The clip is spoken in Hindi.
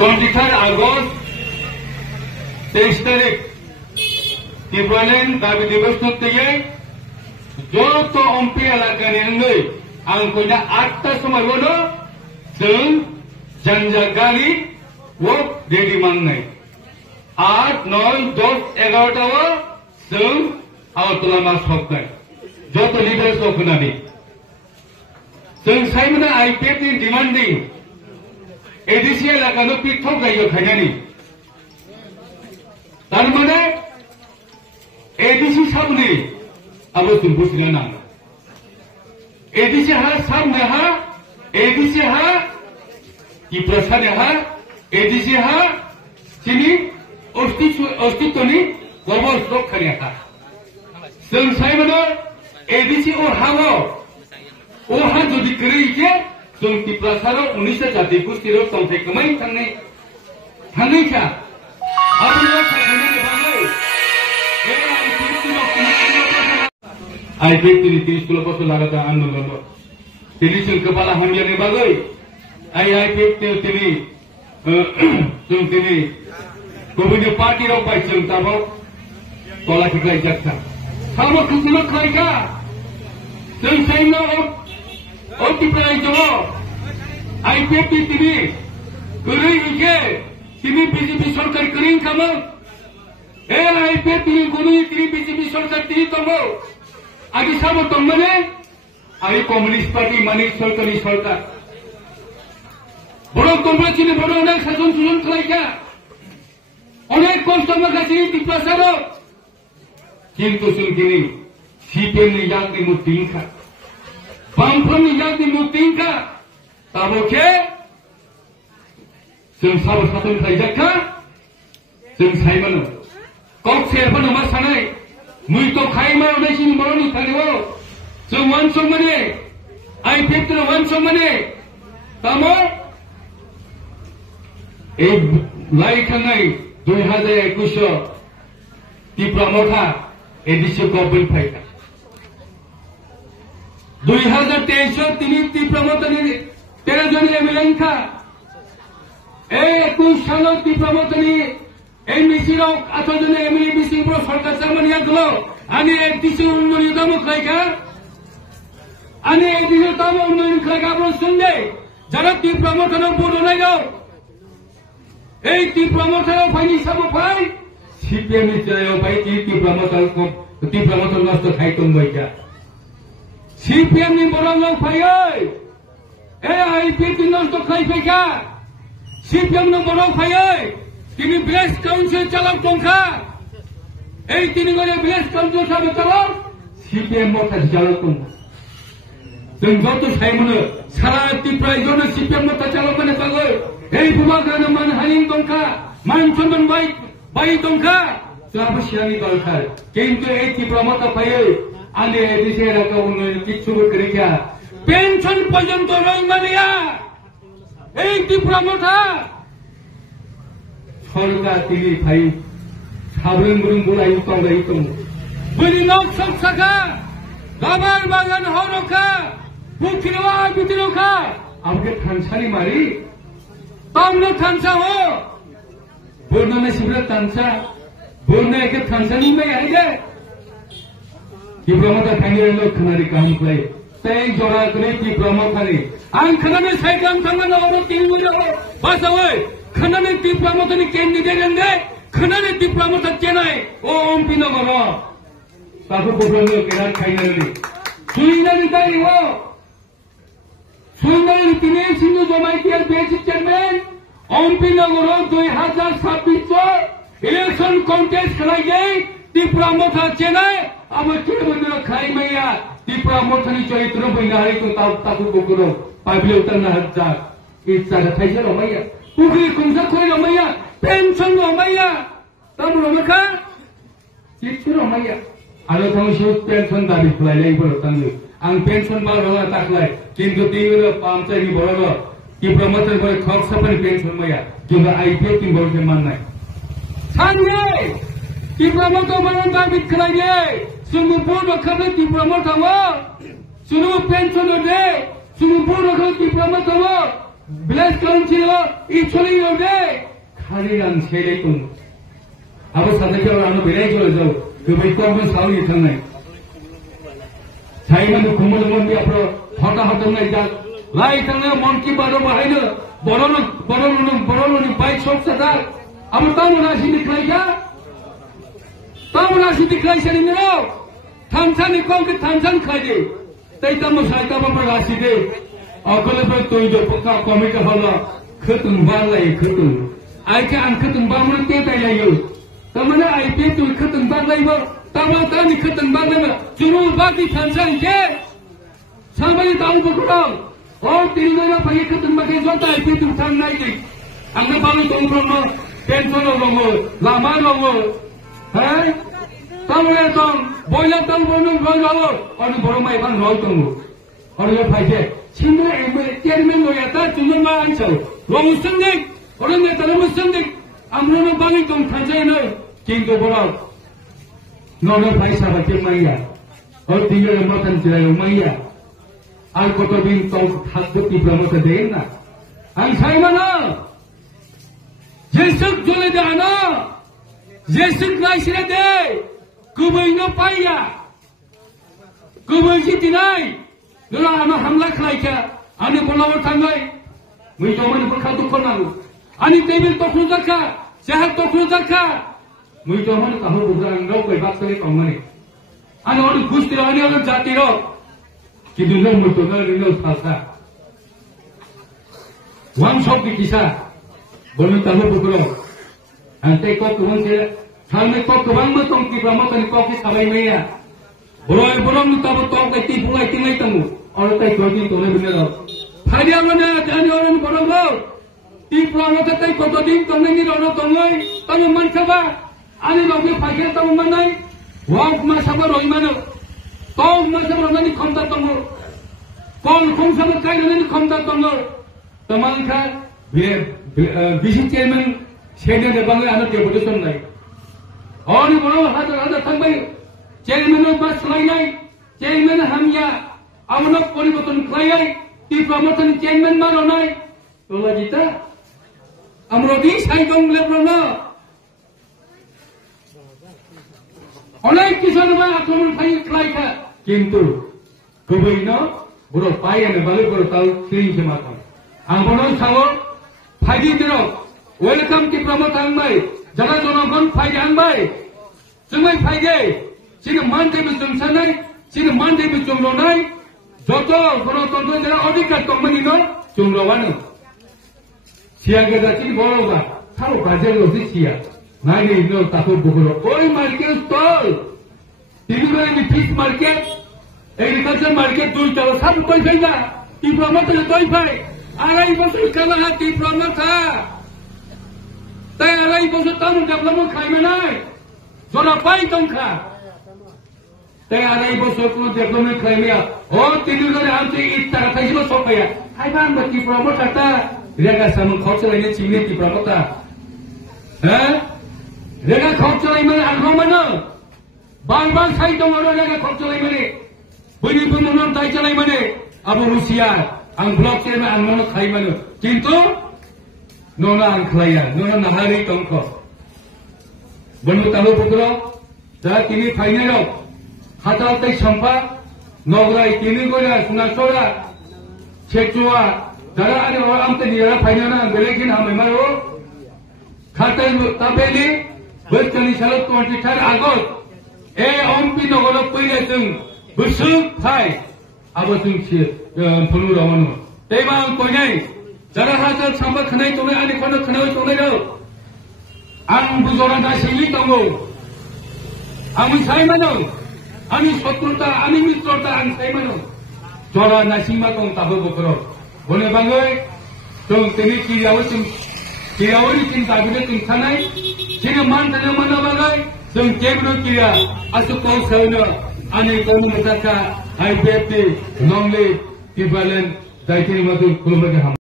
23 August 23 तारिख Tibuanen David Diversity Tiye Joto Ompi Alakani Nui Angkonya Atta Sumagono Sung Janjagari Wok Dedi Mangnai 8, 9, 10, 11 Sung Autulama Soktai Joto Leaders Okunani Sung Simon IPT demanding Edisia Lakano Pitoka Yokanani Tarmane ADC सामने अब तुम पूछ लेना ADC है सामने है ADC है कि प्रश्न है ADC है चीनी अस्तित्व नहीं global स्ट्रोक करने का संसार में ADC और हावो वो हाँ जो दिक्कत है तुम की प्रश्न 1940 कुछ तीरों संख्या कमाई थाने क्या अब लोग खाने के बारे IPT 30 pasal lagata andolan tini kepala hamjani bagai IPT tini tini kemudian parti ropai tabo tola kita jaksa sama kusumak mereka saya kita itu IPT tini kering ike tini BJP सरकार kering kamu IPT tini guru tini BJP सरकार tini tomo आगे सब तमने आगे कम्युनिस्ट पार्टी मानी सरकारी सरकार बड़ो तमने चिने बड़ो अनेक शासन सुजन खालायका अनेक कष्ट माखासे दिप्लासारो किन्तु जों दिनै CPM नि यागनि मुक्तिंखा बामफोरनि यागनि मुक्तिंखा ताबोखे जों साबो सासन खालायजाखा जों सायमानो कक सेरफोर मा सानाय Muito kaima udah sini baru kali wo, semua mana, IPT tu mana, tamu, lain kangai 2021 di Pramotha edisi Gobel Faida, 2023 tini di Pramotha ni 13 Juni Emelengka, 21 salah di Pramotha ni MBC rok atau jenis MBC pro सरकार zaman yang dulu, ane edisi unnoni tamu kerja, ane edisi tamu unnoni kerja pro sunde, jangan di promotor bodoh lagi, di promotor file sama file, CPM itu yang file di promotor nasta khai tum baca, CPM ni bodoh file, IPT nasta khai baca, CPM ni bodoh file. Tini Village Council calon tongka, tini gore Village Council sahaja calon, CPM mota calon tongka. Tengok tu saya mana, salah tiprai zona CPM mota calon mana bagai, bukan mana haling tongka, man cuman baik tongka, siapa siapa balkar. Kintu tiprai mota payah, ane di sana kau unai kicu berkerja, pension pension orang mana ya, tiprai mota. सरकार तिली भाई साबुन बुरुं बुलाई उतंग बनी नौ सब सका गाबार बागान हो रखा बुखिरवा बितिरोखा आपके थानसानी मारी तामनो थानसा हो बोलना में सिर्फ थानसा बोलना एक थानसानी में आएगा कि ब्रह्मता थाने लोग खनारी काम करे तय जोड़ा करे कि ब्रह्मतानी आंख खनाने साइकल थांगना और तीन मुझे बस आवै खनाने ती प्रमोटनी कैंडिडेट अंगे खनाने ती प्रमोटर चेनाई ओ ओमपी न मरो ताको बोलने केरार खाइनाली सुइना निताई वो सुइना नितिने सिंधु जमाइटियर बेसिक चेयरमैन ओमपी न मरो 2026 इलेक्शन कॉन्टेस्ट कराई गई ती प्रमोटर चेनाई अब के बंदर खाई मैया ती प्रमोटनी चरित्र बिनारी को ताको बोकरो पाबले उतरना हजार इच्छा खाइसे रो मैया Pukul kumsa koi ramaya, pension ramaya, tamu ramaka, itu ramaya. Ada tamu siapa pension dari pelai lagi baru tanggu. Ang pension baru ramai tak lagi. Kintu tiada pamca ini baru, ki promoter baru khok sapan pension maya. Juga IPT baru keman naik. Sanye, ki promoter baru David kerja. Semua pun kerja ki promoter baru. Semua pension ada, semua pun kerja ki promoter baru. Bless country equally your day. Carry and say to I was at the on the village to be common Saudi tonight. China to come on the upper hot like that. Light and a monkey bottle behind her. Boron, bike shops at that. I'm a town as in the clay. Town as in the clay in the road. Tanzan conquer Tanzan Kaji. Take them as I come up a city. I'll call it to the Poka Comic Hall. Curtain Valley, curtain. I can't curtain Bamma Teta you. Tamana, I pay to curtain bag labor. Tamatani curtain bag labor. Juru Baki Tanzan dead. Somebody down the ground. All the Luna Payakan Magazota, I pay to Tan 90. And the Balaton from Penton Lama Lomo. Hey? Tamaraton, Boyatan Bono, or the Boromai Van Roton. Or your Pike. Chimney and Chairman Loyata to the answer. Long Sunday, or in the Talamu Sunday. I'm not Balaton Tanzania. King of Borok. No, Paisa Maya. Or the year Mountain Maya. Al Kotobin told Hakuti Promosadena. And Simona Jesuk Joledana Jesuk Naiside Kubuino Paya Kubuji deny. No, I'm a Hamlak like and a Polawa Tangai. We don't want to come to Konamu. And if they will talk to Zaka, they have to Zaka. We don't want to come to no way back to the money. And all the Kustirani on Zatiro. Kiduno mutuno rino salsa. One shop kisa, bonu tahu bukro. Ante kok tuan sila, kami kok tuan mutong kita makan kok sabai maya. Bolong tahu tong kai tipu kai tingai tamu. Orang kai kodi tuan bener. Hari mana jani orang bolong lo. Tipu orang kai kodi tim tuan ni orang tongai. Tamu man kaba. Ani logi pakai tamu manai. Wang masa beroi mana. Tong masa berani kontak tonggo. Kon kong sama kaya nani kontak tonggo. Teman kan, bisi chairman senior depangai anak dia betul sunai. Orang orang ada tangbai chairman bas lain, chairman hamya, anak poli betul klay, di promotion chairman mana nai. Tola kita, amrodi saya dong lebrona. Oleh kisah nama aku mengenai kelaikan, kintu, kubina, bro payah balik bro tahu sering semakan. Angkonon sangat, pagi dulu, welcome ke promotan bay, jalan jonokon pagi anbay, semai pagi, sini mandi bersum sanai, sini mandi bersum lonai, jodoh promotan tu adalah audikat kompeni no, jumlawan. Siaga dah sini bolong bah, tahu kajian lo sih siap. Naik ni no takut bukuro. Oi market stall. Ini ni fish market, agriculture market tu jauh sam koi saja. Diploma tu koi pai. Arai bosuk kalau hati diploma ta. Tapi arai bosuk tamu diploma kai mana? Zona pai tongka. Tapi arai bosuk tu diploma kai mana? Oh tinu ni hamsi itar kai semua sopaya. Hai bang ber diploma kata. Dia kan sama kau selain cimit diploma ta. Hah? Lega khorcai mana angkau mana? Bang saya dong orang lega khorcai mana? Beri pemenang tai calai mana? Abu Rusia, ang blok saya ang mana khai mana? Kintu, nona ang klaya, nona nahari tongko. Benu tahu putro, dah kini khai nero. Hatal tai sampa, nograi kini goya sunasora, cecua. Darah ada orang amte dia khai nana, belekin hamai maru. Khatai tabeli. Berkali salut 23 Agust, Ompi Nogorok Puyasung, Busuk Pai, Abasung Pulu Ramano. Tebang Koyai, Jarahasa Samba Kanai Tome and Kono Kanoi Tomero, Ang Buzoran Nasi Tongo, Amu Saimano, Ami Sotuta, Ami Mistrota and Saimano, Jora Nasima Kong Tabu Bukro, Bonebangoi, Tong Teniki Yawasim, Kiawari King Tabulet in Kanai. Jika mantan mana bagai, sengkebru kira, asuk kau sauna, ane kau mengatakan, IPFT, nongli, kibalen, daikini matu kulumbaga ham.